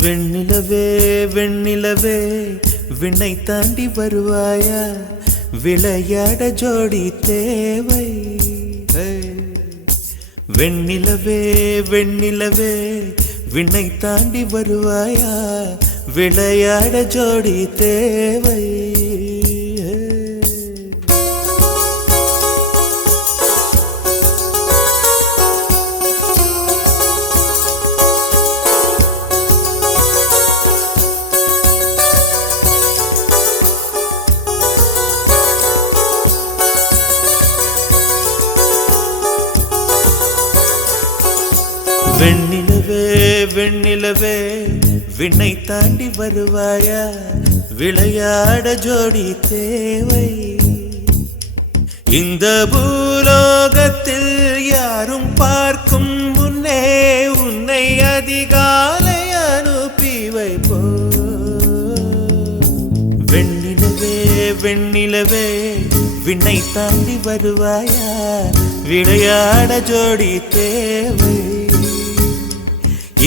வெண்ணிலவே வெண்ணிலவே விண்ணை தாண்டி வருவாயா, விளையாட ஜோடி தேவை. வெண்ணிலவே வெண்ணிலவே விண்ணை தாண்டி வருவாயா, விளையாட ஜோடி தேவை. வெண்ணிலவே வெண்ணிலவே விண்ணை தாண்டி வருவாயா, விளையாட ஜோடி தேவை. இந்த பூலோகத்தில் யாரும் பார்க்கும் முன்னே உன்னை அதிகாலை அனுப்பி வைப்போ. வெண்ணிலவே வெண்ணிலவே விண்ணை தாண்டி வருவாயா, விளையாட ஜோடி தேவை.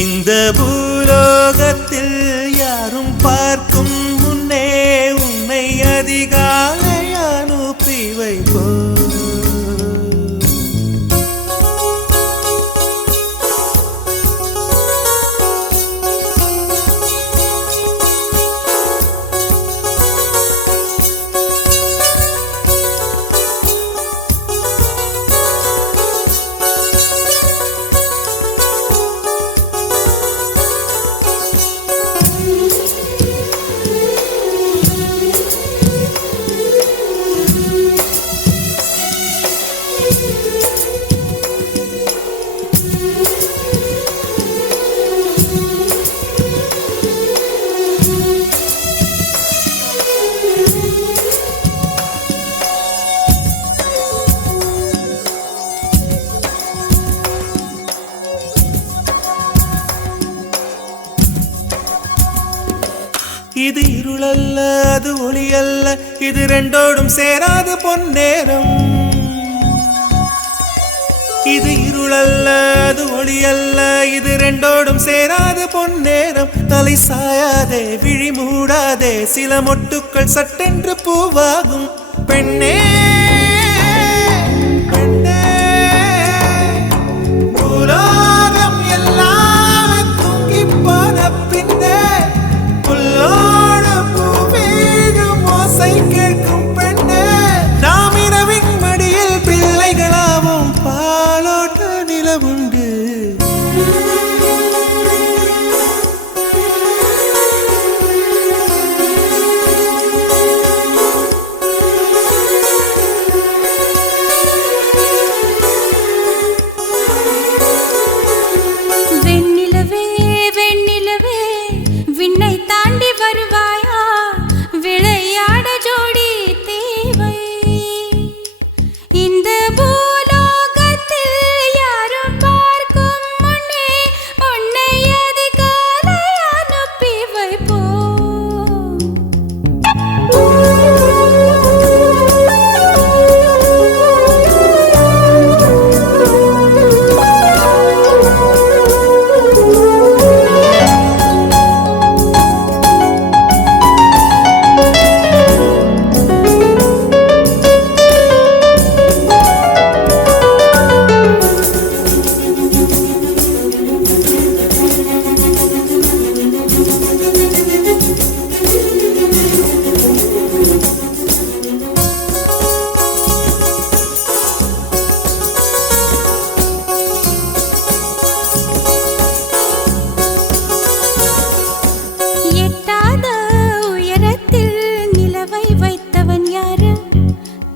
இந்த பூலோகத்தில் யாரும் பார்க்கும் முன்னே உன்னை அதிகாலை அனுப்பி வைப்போ. இது இருளல்ல அது ஒளி அல்ல, இது ரெண்டோடும் சேராது பொன்னேரம். இது இருளல்ல அது ஒளி அல்ல, இது ரெண்டோடும் சேராது பொன்னேரம். தலை சாயாதே விழி மூடாதே, சில மொட்டுக்கள் சட்டென்று பூவாகும். பெண்ணே பெண்ணே பூலோகம் எல்லாம் தூங்கி போன பின்னே புல்லோடு பூவீழும் ஓசை கேட்கும் பெண்ணே. நாம் இரவின் மடியில் பிள்ளைகளாவும் பாலோட்ட நிலவுண்டு. வெண்ணிலவே வெண்ணிலவே விண்ணை தாண்டி வருவாயா, விளையாட ஜோடி தேவை. இந்த பூலோகத்தில் யாரும் பார்க்கும் முன்னே உன்னை அதிகாலை அனுப்பி வைப்போ. எட்டாத உயரத்தில் நிலவை வைத்தவன் யாரு,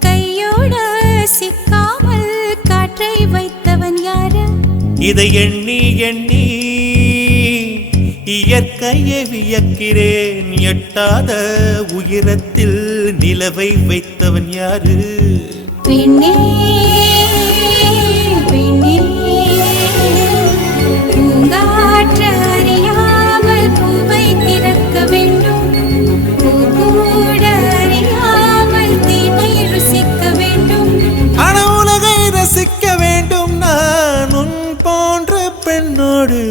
கையோட சிக்காமல் காற்றை வைத்தவன் யாரு. இதை எண்ணி எண்ணி இயற்கையை வியக்கிறேன். எட்டாத உயரத்தில் நிலவை வைத்தவன் யாரு. பெண்ணே பெண்ணே பூங்காற்று அறியாமல் பூவை திறக்க வேண்டும், பூக்கூட அறியாமல் தீமை ருசிக்க வேண்டும். ஆன உலகை ரசிக்க வேண்டும் நான் உன் போன்ற பெண்ணோடு.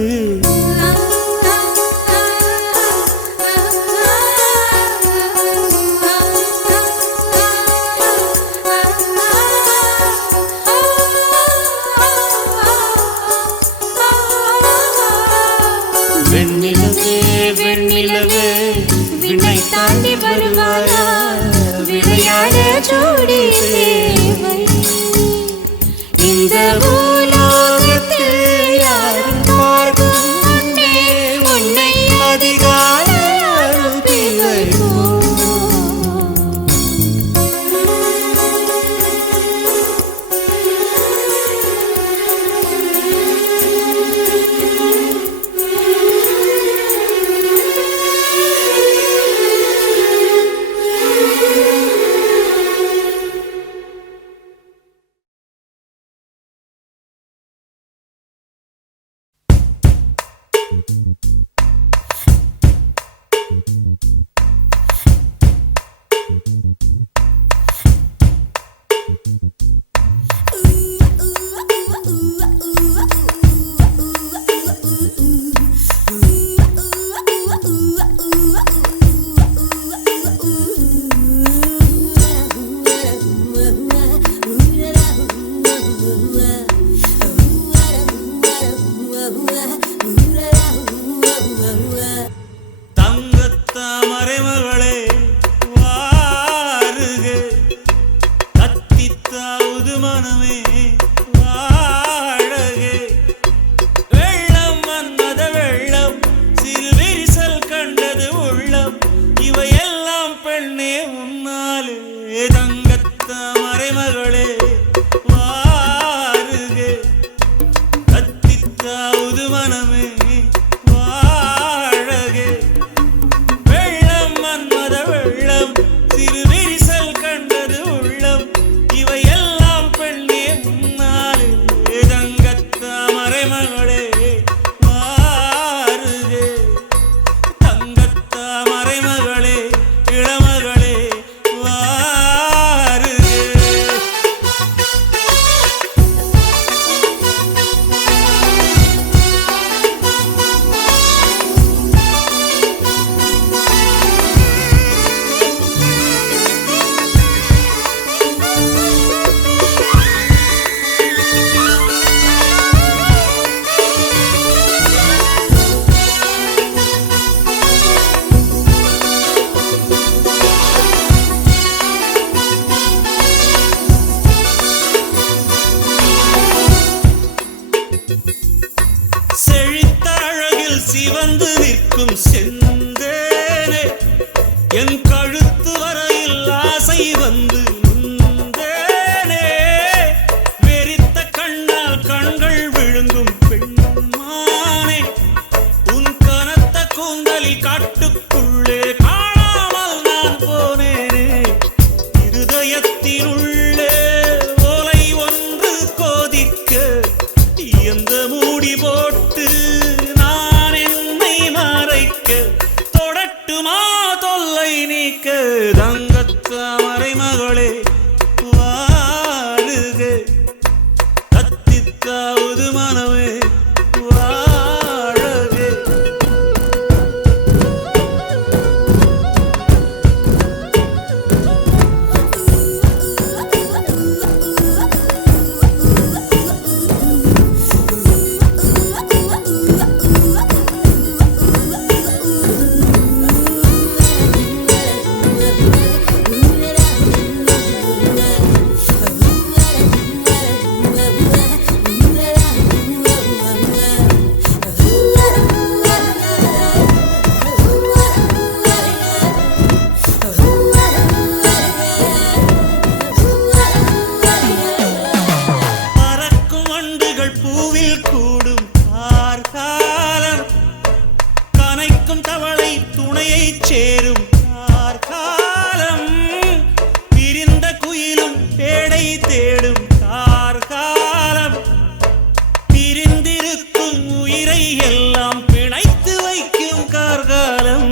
வெண்ணிலவே வெண்ணிலவே விண்ணை தாண்டி வருவாயா விளையாட ஜோடி தேவை இந்த பூலோகத்தில் யாரும் பார்க்கும் முன்னே உன்னை அதிகாலை அனுப்பி வைப்போம். சிவந்து நிற்கும் செந்தேனே என் கழுத்து வரையில் ஆசை வந்து நுந்தேனே வெறித்த கண்ணால் கண்கள் விழுங்கும் பெண்மானே உன் கனத்த கூந்தலில் காட்டுக்குள்ளே காணாமல் நான் போனேனே இருதயத்தில் உள்ளே ஓலை ஒன்று கோதிக்க எந்த மூடி போட்டு தங்கத்தாமரை மகளே வாருக கத்தித்தாவது மனமே வாழக சேரும் கார்காலம் பிரிந்த குயிலும் பேடை தேடும் கார்காலம் பிரிந்திருக்கும் உயிரை எல்லாம் பிணைத்து வைக்கும் கார்காலம்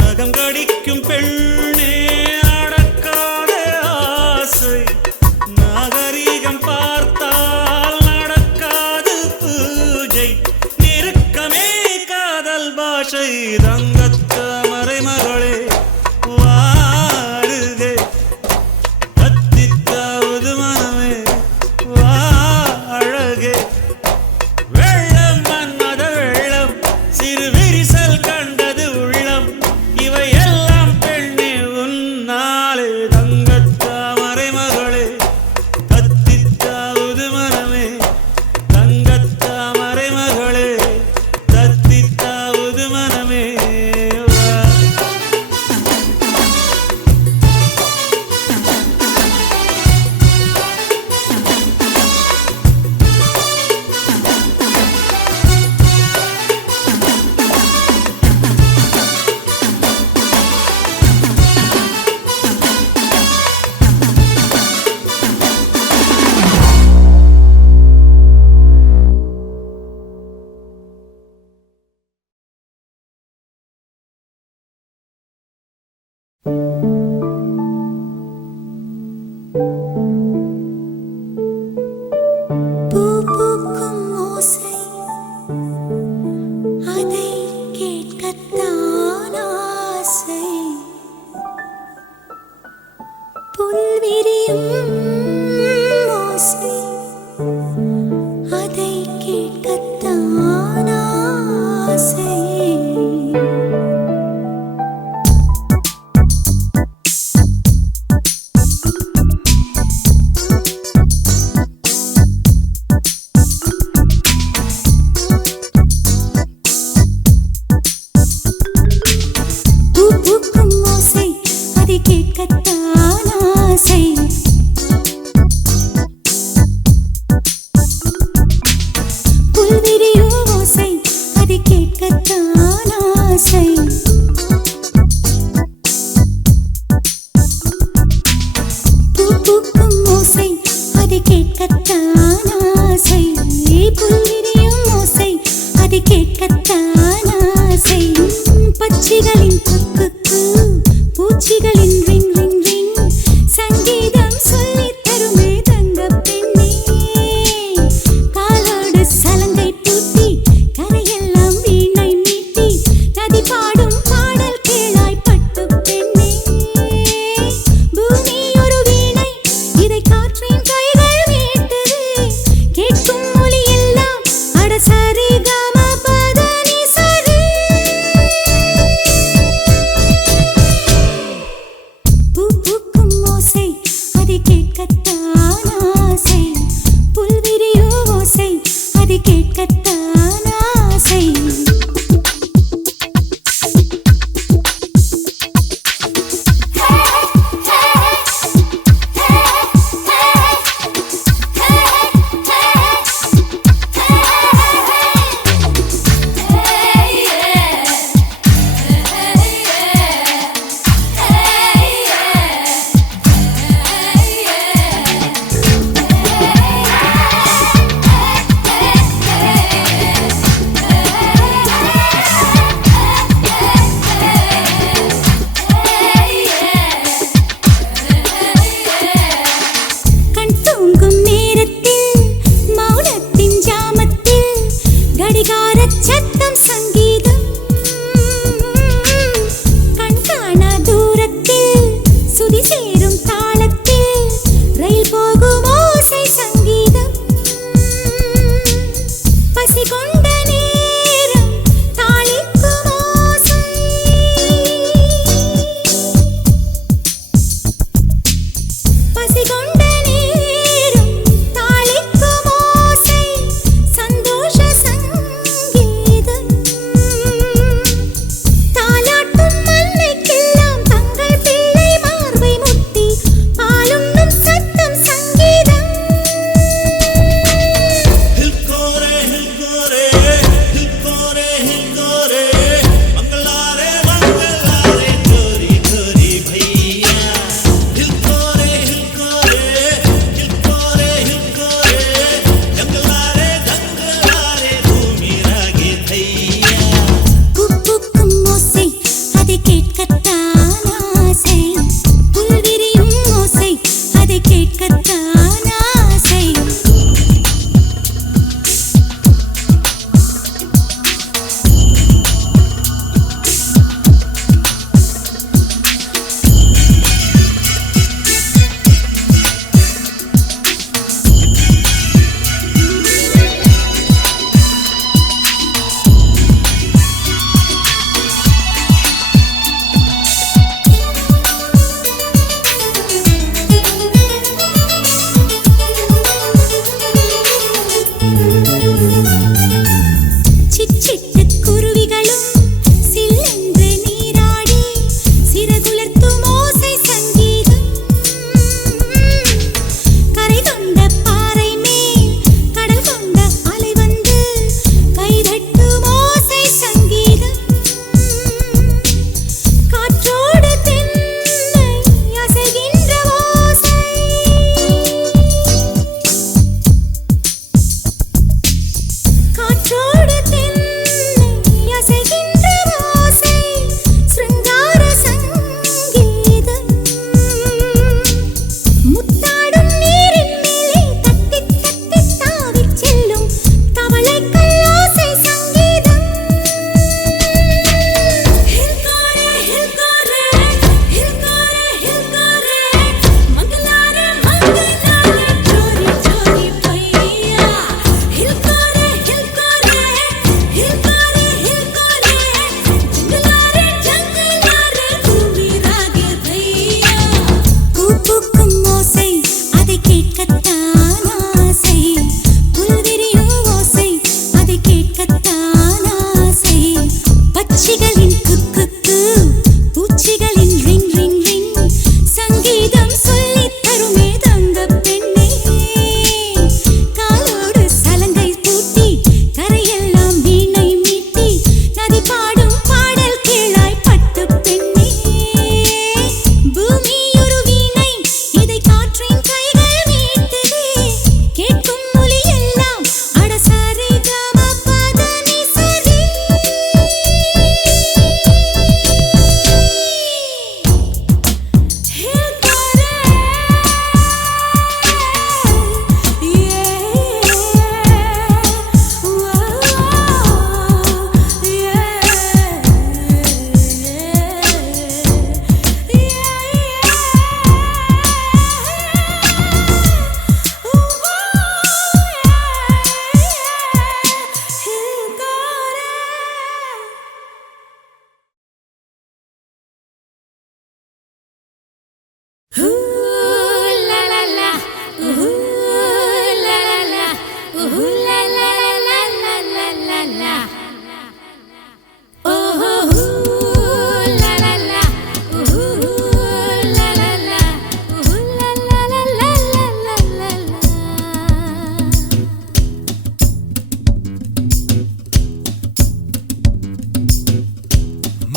நகம் கடிக்கும் பெண்ணே அடக்காத ஆசை நாகரிகம் பார்த்தால் நடக்காது பூஜை நெருக்கமே காதல் பாஷை தங்கத்தாமரை மகளே வாருக கத்தித்தாவது மனமே வாழக வெள்ளம் மன்மத வெள்ளம் சிறு பூ பூக்கும் ஓசை அதை கேட்கத்தான் ஆசை புல்விரியும் ஓசை அதை கேட்கத்தான் ஆசை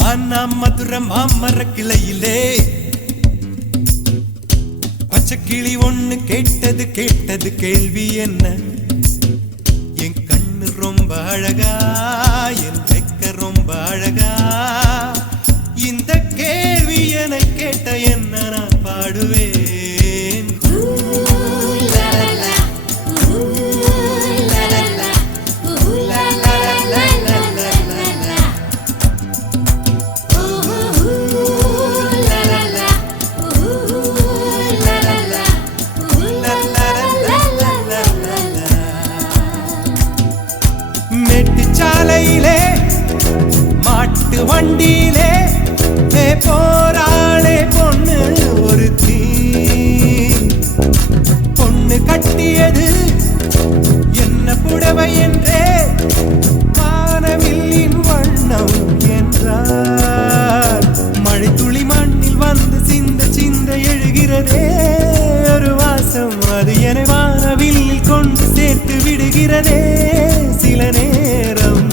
மானா மதுர மாமர கிளையிலே பச்சை கிளி ஒண்ணு கேட்டது கேட்டது கேள்வி என்ன? என் கண்ணு ரொம்ப அழகா, என் வெக்க ரொம்ப அழகா, இந்த கேள்வி என கேட்ட என்ன நான் பாடுவேன். சாலையிலே மாட்டு வண்டியிலே போராளே பொண்ணு ஒரு தீ, பொண்ணு கட்டியது என்ன புடவை என்றே வானவில்லின் வண்ணம் என்றார். மழை துளி மண்ணில் வந்து சிந்த சிந்த எழுகிறதே ஒரு வாசம், அது என வானவில்லில் கொண்டு சேர்த்து விடுகிறதே சில நேரம்.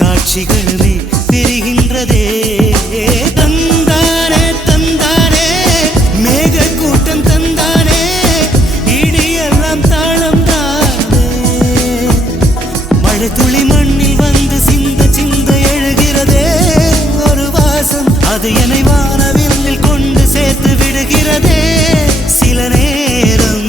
காட்சிகளுமே தெரிகின்றதே. தந்தானே தந்தானே மேக கூட்டம் தந்தானே, இடியெல்லாம் தாளம் தானே. மழை துளி மண்ணில் வந்து சிந்த சிந்த எழுகிறதே ஒரு வாசம், அது என்னை வானவில்லில் கொண்டு சேர்த்து விடுகிறதே சில நேரம்.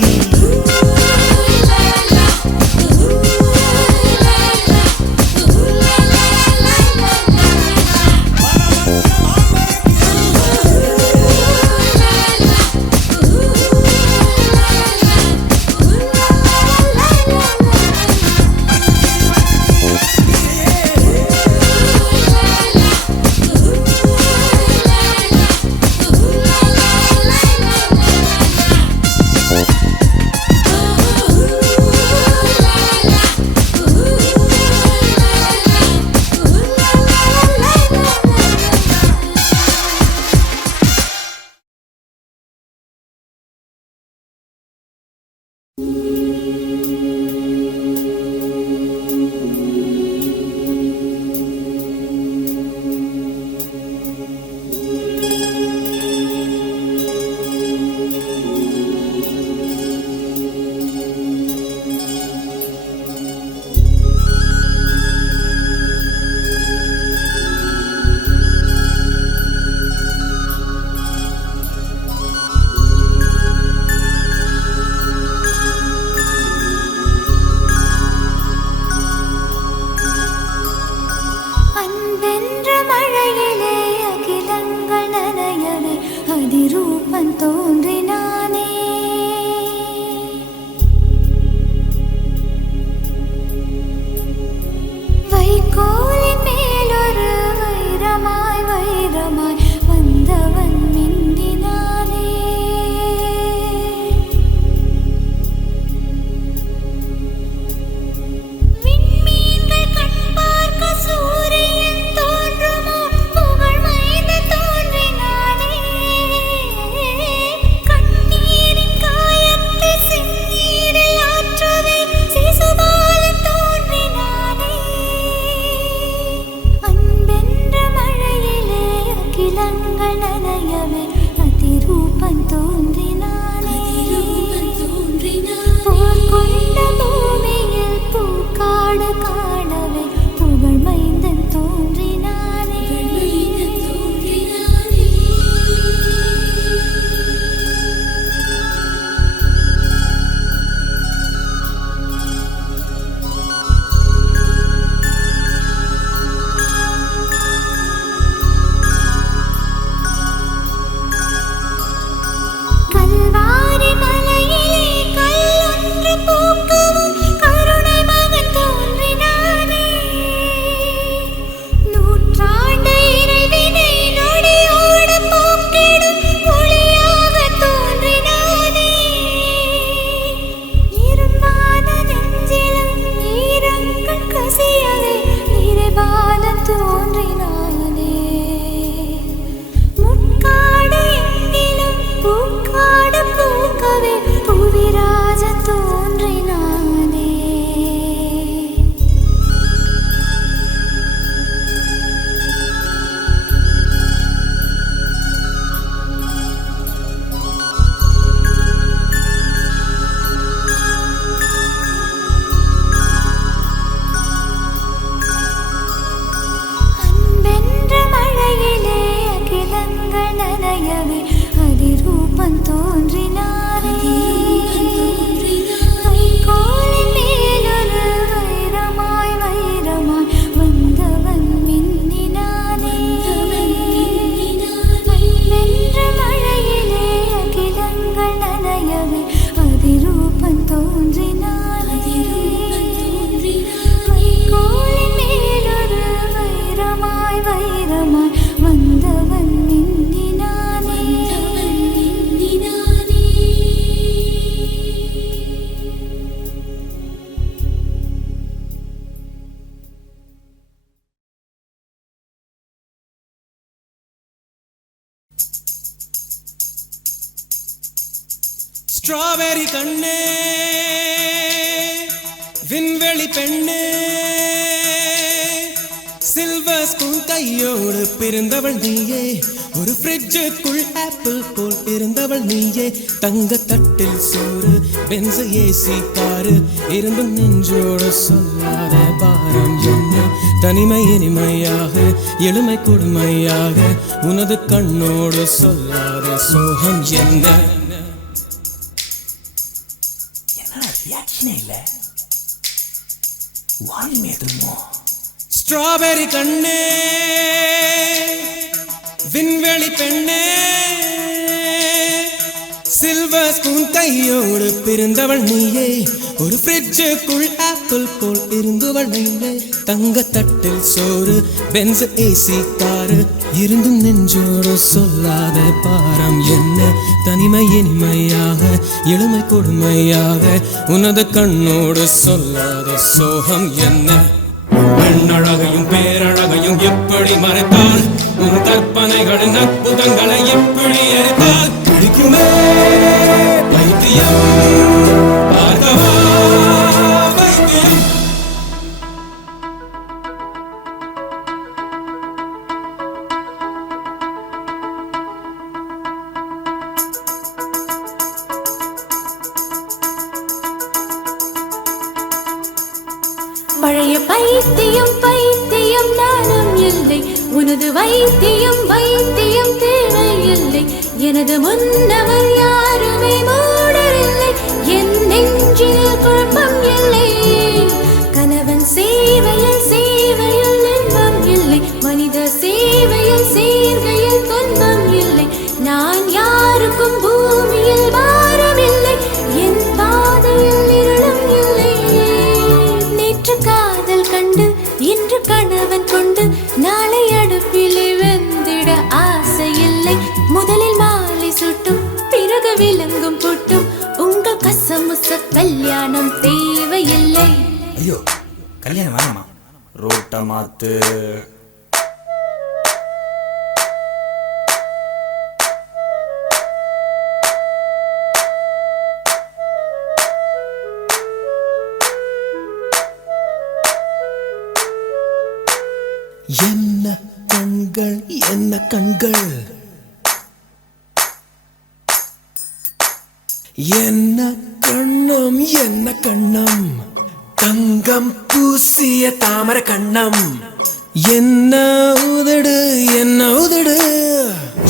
நாடு காணவே புகழ் மைந்தன் தோன்றினானே. கல்வாரி மலையிலே கல்லொன்று பூக்கவும் கருணை மகன் தோன்றினானே. நூற்றாண்டு இறைவினை நொடியோடு போக்கிடும் ஒளியாக தோன்றினானே. இரும்பான நெஞ்சிலும் ஈரங்கள் கசியவே நிறைவான தோன்றினானே. முட்காடு எங்கிலும் பூக்காடு பூக்கவே புவிராஜ தோன்றினானே. அன்பென்ற மழையிலே அகிலங்கள் நனையவே அதிரூபம் தோன்றினாரே. வைக்கோலின் மேலொரு வைரமாய் வைரமாய் வந்தவன் மின்னினானே. அன்பென்ற மழையிலே அகிலங்கள் நனையவே அதிரூபம் தோன்றினாரே. வைக்கோலின் மேலொரு வைரமாய் வைரமாய் வந்தவன் மின்னினானே. ஸ்ட்ராபெரி கண்ணே விண்வெளி பெண்ணே சில்வர் ஸ்பூன் கையோடு பிறந்தவள் நீயே. ஒரு ஃப்ரிட்ஜுக்குள் ஆப்பிள் போல் இருந்தவள் நீயே. தங்க தட்டில் சோறு பென்ஸ் ஏசி காரு இருந்தும் நெஞ்சோடு சொல்லாத பாரம் என்ன. தனிமை இனிமையாக எளிமை கொடுமையாக உனது கண்ணோடு சொல்லாத சோகம் என்ன. ஸ்ட்ராபெரி கண்ணே விண்வெளி பெண்ணே சில்வர் ஸ்பூன் கையோடு பிறந்தவள் நீயே. ஒரு ஃப்ரிட்ஜுக்குள் ஆப்பிள் போல் இருந்தவள் நீயே. தங்க தட்டில் சோறு பென்ஸ் ஏசி காரு இருந்தும் நெஞ்சோடு சொல்லாத பாரம் என்ன. தனிமை இனிமையாக எளிமை கொடுமையாக உனது கண்ணோடு சொல்லாத சோகம் என்ன. பெண்ணழகையும் பேரழகையும் எப்படி மறைத்தால் உன் கற்பனைகளின் அற்புதங்களை எப்படி எரித்தால் பிடிக்குமே பைத்தியம் பார்க்கவா பைத்தியம். பழைய பைத்தியம் பைத்தியம் நானும் இல்லை. உனது வைத்தியம் வைத்தியம் தேவையில்லை. எனது முன்னவர் யாருமே மூடரில்லை. என் நெஞ்சில் குழப்பம் இல்லை. கணவன் சேவையில் சேவையில் இன்பம் இல்லை. மனித சேவையில் சேர்கையில் துன்பம் இல்லை. நான் யாருக்கும் பூமியில் பாரம் இல்லை. என் பாதையில் இருளும் இல்லை. நேற்று காதல் கண்டு இன்று கணவன் கொண்டு நாளை அடுப்பிலே வெந்திட ஆசை இல்லை. முதலில் மாலை சுட்டும் பிறகு விலங்கும் புட்டும் உங்கள் கசமுச கல்யாணம் தேவையில்லை. ஐயோ கல்யாணம் வேணாமா? ரோட்ட மாத்து. என்ன கண்கள் என்ன கண்கள் என்ன கண்ணம் தங்கம் பூசிய தாமர கண்ணம் என்ன உதடு என்ன உதடு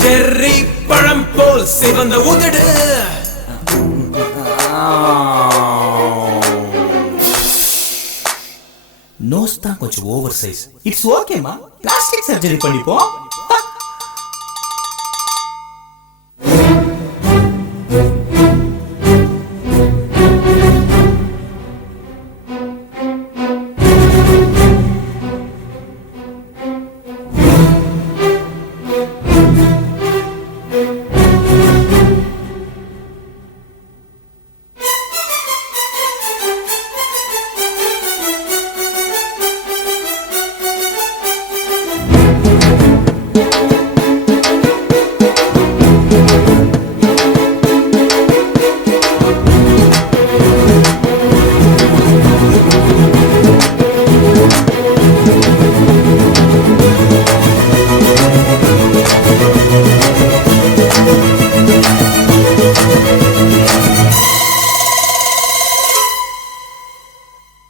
செர்ரி பழம் போல் சிவந்த உதடு நோஸ் தான் கொஞ்சம் ஓவர் சைஸ். இட்ஸ் ஓகேமா, பிளாஸ்டிக் சர்ஜரி பண்ணிப்போம்.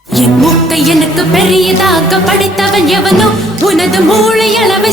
என் மூக்கை எனக்கு பெரியதாக படித்தவன் எவனோ உனது மூளை அளவை